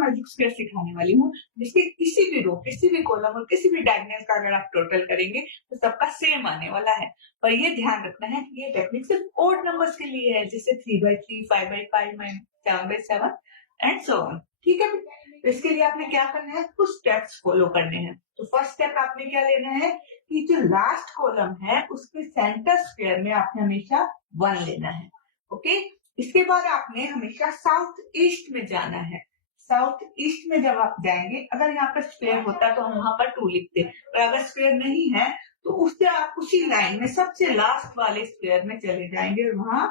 Magic square सिखाने वाली हूँ, जिसके किसी भी रो, किसी भी कॉलम और किसी भी डायगोनल का अगर आप टोटल करेंगे तो सबका सेम आने वाला है। पर ये ध्यान रखना है कि ये टेक्निक सिर्फ ओड नंबर्स के लिए है, जैसे 3/3, 5/5, 7/7 एंड सो ऑन। ठीक है, तो इसके लिए आपने क्या करना है, कुछ स्टेप्स फॉलो करने हैं। तो फर्स्ट स्टेप आपने क्या लेना है कि जो लास्ट कॉलम है उसके सेंटर स्क्वायर में आपने हमेशा 1 लेना है। ओके, इसके बाद आपने हमेशा साउथ ईस्ट में जाना है। साउथ ईस्ट में जब आप जाएंगे, अगर यहाँ पर स्क्वायर होता तो हम वहां पर 2 लिखते, और अगर स्क्वायर नहीं है तो उससे आप उसी लाइन में सबसे लास्ट वाले स्क्वायर में चले जाएंगे और वहां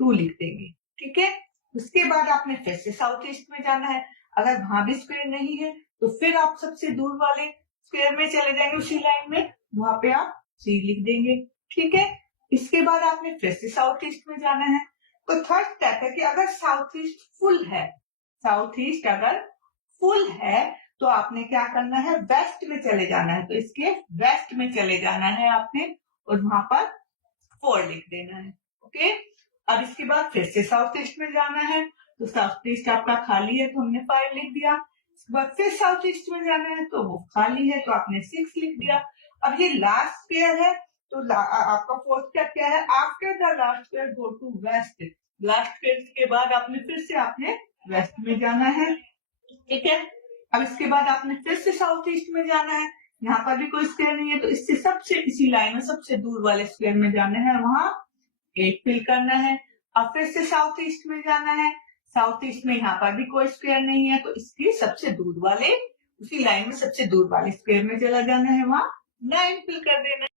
2 लिख देंगे। ठीक है, उसके बाद आपने फिर से साउथ ईस्ट में जाना है। अगर वहां भी स्क्वायर नहीं है तो फिर आप सबसे दूर वाले स्क्वायर में चले जाएंगे उसी लाइन में, वहां पे आप 3 लिख देंगे। ठीक है, इसके बाद आपने फिर से साउथ ईस्ट में जाना है। तो थर्ड स्टेप है कि अगर साउथ ईस्ट फुल है, साउथ ईस्ट अगर फुल है तो आपने क्या करना है, वेस्ट में चले जाना है। तो इसके वेस्ट में चले जाना है आपने और वहां पर 4 लिख देना है। ओके, अब इसके बाद फिर से साउथ ईस्ट में जाना है। तो साउथ ईस्ट आपका खाली है तो हमने 5 लिख दिया। इसके बाद फिर साउथ ईस्ट में जाना है तो वो खाली है तो आपने 6 लिख दिया। अब ये लास्ट स्क्वायर है तो आपका फोर्थ स्टेप क्या है, after the last square go to west. Last square के बाद आपने फिर से आपने वेस्ट में जाना है। ठीक है, अब इसके बाद आपने फिर से साउथ ईस्ट में जाना है। यहाँ पर भी कोई स्क्वायर नहीं है तो इससे सबसे इसी लाइन में सबसे दूर वाले स्क्वायर में जाना है, वहां 8 फिल करना है। अब फिर से साउथ ईस्ट में जाना है। साउथ ईस्ट में यहाँ पर भी कोई स्क्वायर नहीं है तो इसके सबसे दूर वाले, उसी लाइन में सबसे दूर वाले स्क्वायर में चला जाना है, वहां 9 फिल कर देना है।